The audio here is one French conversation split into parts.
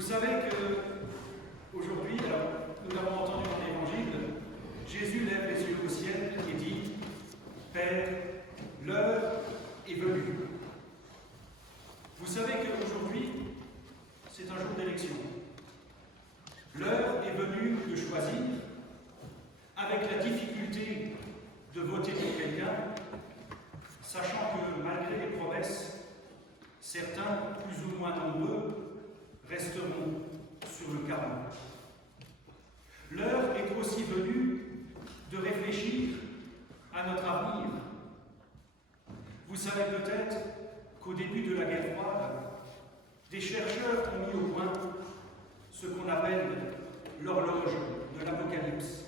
Vous savez que aujourd'hui, alors nous l'avons entendu dans l'Évangile, Jésus lève les yeux au ciel et dit « Père, l'heure est venue ». Vous savez qu'aujourd'hui, c'est un jour d'élection. L'heure est venue de choisir, avec la difficulté de voter pour quelqu'un, sachant que malgré les promesses, certains, plus ou moins nombreux, resteront sur le carreau. L'heure est aussi venue de réfléchir à notre avenir. Vous savez peut-être qu'au début de la guerre froide, des chercheurs ont mis au point ce qu'on appelle l'horloge de l'Apocalypse.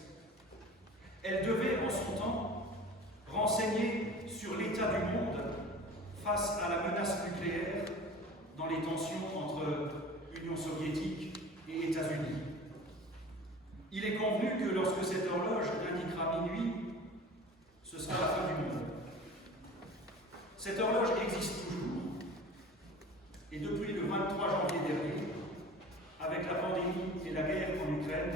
Elle devait, en son temps, renseigner sur l'état du monde face à la menace nucléaire dans les tensions entre Union soviétique et États-Unis. Il est convenu que lorsque cette horloge indiquera minuit, ce sera la fin du monde. Cette horloge existe toujours. Et depuis le 23 janvier dernier, avec la pandémie et la guerre en Ukraine,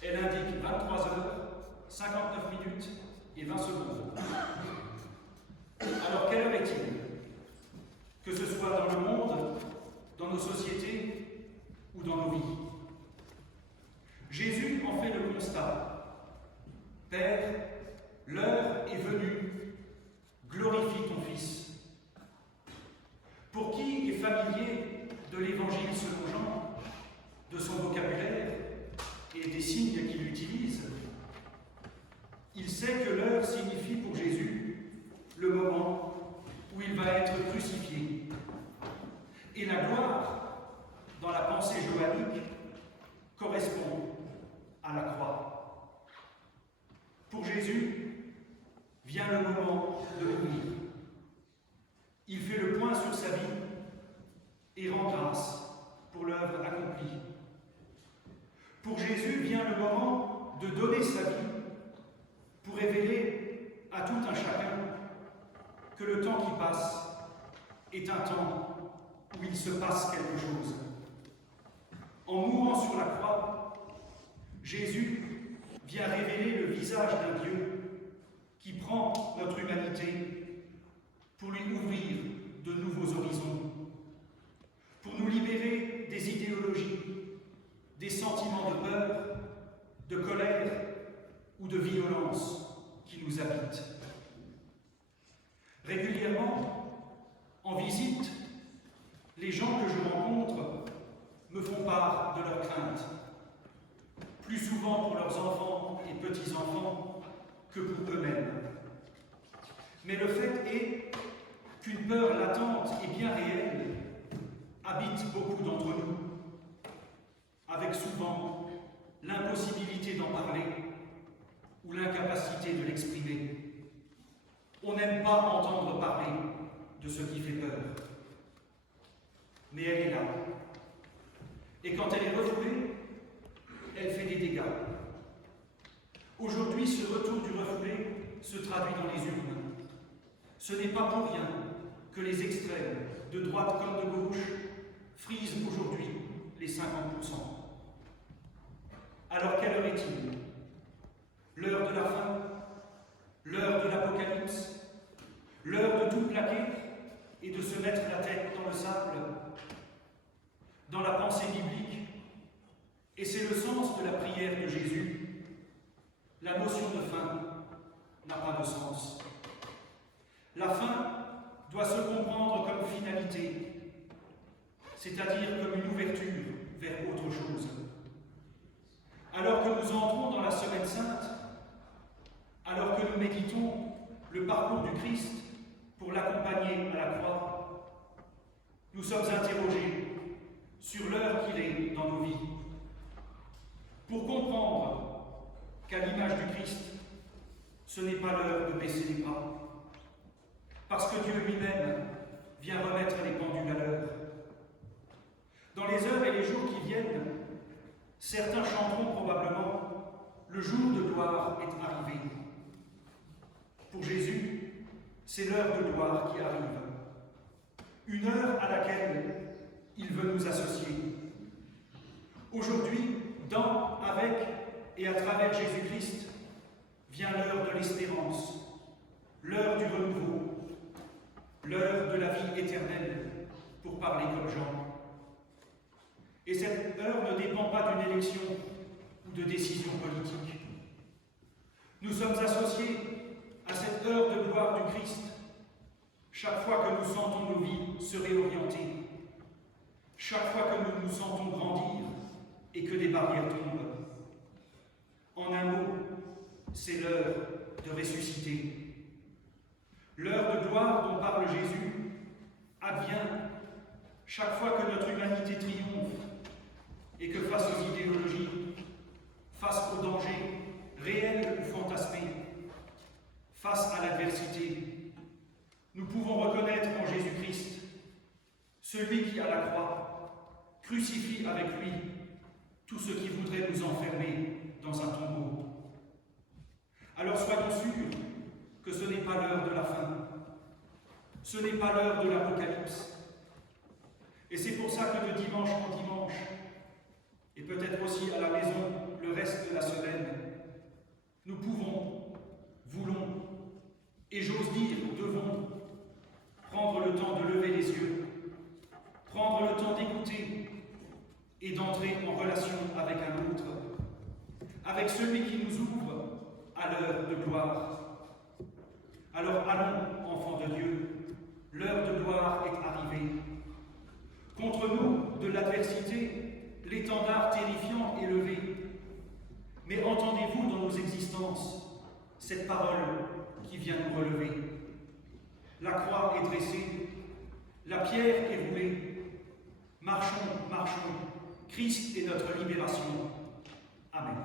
elle indique 23 heures, 59 minutes et 20 secondes. Alors quelle heure est-il? Que ce soit dans le monde, dans nos sociétés ou dans nos vies. Jésus en fait le constat. Père, l'heure est venue, glorifie ton Fils. Pour qui est familier de l'Évangile selon Jean, de son vocabulaire et des signes qu'il utilise, il sait que l'heure signifie pour Jésus le moment où il va être crucifié. Et la gloire, dans la pensée joannique, correspond à la croix. Pour Jésus, vient le moment de mourir. Il fait le point sur sa vie et rend grâce pour l'œuvre accomplie. Pour Jésus vient le moment de donner sa vie pour révéler à tout un chacun que le temps qui passe est un temps où il se passe quelque chose. En mourant sur la croix, Jésus vient révéler le visage d'un Dieu qui prend notre humanité pour lui ouvrir de nouveaux horizons, pour nous libérer des idéologies, des sentiments de peur, de colère ou de violence qui nous habitent. Régulièrement, en visite, les gens que je rencontre me font part de leurs craintes, plus souvent pour leurs enfants et petits-enfants que pour eux-mêmes. Mais le fait est qu'une peur latente et bien réelle habite beaucoup d'entre nous, avec souvent l'impossibilité d'en parler ou l'incapacité de l'exprimer. On n'aime pas entendre parler de ce qui fait peur. Mais elle est là. Et quand elle est refoulée, elle fait des dégâts. Aujourd'hui, ce retour du refoulé se traduit dans les urnes. Ce n'est pas pour rien que les extrêmes, de droite comme de gauche, frisent aujourd'hui les 50%. Alors quelle heure est-il? L'heure de la fin? L'heure de l'Apocalypse? L'heure de tout plaquer et de se mettre la tête dans le sable? Dans la pensée biblique, et c'est le sens de la prière de Jésus, la notion de fin n'a pas de sens. La fin doit se comprendre comme finalité, c'est-à-dire comme une ouverture vers autre chose. Alors que nous entrons dans la Semaine Sainte, alors que nous méditons le parcours du Christ pour l'accompagner à la croix, nous sommes interrogés sur l'heure qu'il est dans nos vies. Pour comprendre qu'à l'image du Christ, ce n'est pas l'heure de baisser les bras, parce que Dieu lui-même vient remettre les pendules à l'heure. Dans les heures et les jours qui viennent, certains chanteront probablement « Le jour de gloire est arrivé ». Pour Jésus, c'est l'heure de gloire qui arrive. Une heure à laquelle il veut nous associer, Aujourd'hui, dans, avec et à travers Jésus-Christ, vient l'heure de l'espérance, l'heure du renouveau, l'heure de la vie éternelle, pour parler comme Jean. Et cette heure ne dépend pas d'une élection ou de décision politique. Nous sommes associés à cette heure de gloire du Christ, chaque fois que nous sentons nos vies se réorienter, chaque fois que nous nous sentons grandir et que des barrières tombent. En un mot, c'est l'heure de ressusciter. L'heure de gloire dont parle Jésus advient chaque fois que notre humanité triomphe et que face aux idéologies, face aux dangers, réels ou fantasmés, face à l'adversité, nous pouvons reconnaître en Jésus-Christ celui qui, à la croix, crucifie avec lui tout ce qui voudrait nous enfermer dans un tombeau. Alors soyons sûrs que ce n'est pas l'heure de la fin, ce n'est pas l'heure de l'Apocalypse. Et c'est pour ça que de dimanche en dimanche, et peut-être aussi à la maison le reste de la semaine, nous pouvons, voulons, et j'ose dire devons, prendre le temps de lever les yeux, prendre le temps d'écouter et d'entrer en relation avec un autre, avec celui qui nous ouvre à l'heure de gloire. Alors allons, enfants de Dieu, l'heure de gloire est arrivée. Contre nous, de l'adversité, l'étendard terrifiant est levé. Mais entendez-vous dans nos existences cette parole qui vient nous relever. La croix est dressée, la pierre est roulée. Marchons, marchons, Christ est notre libération. Amen.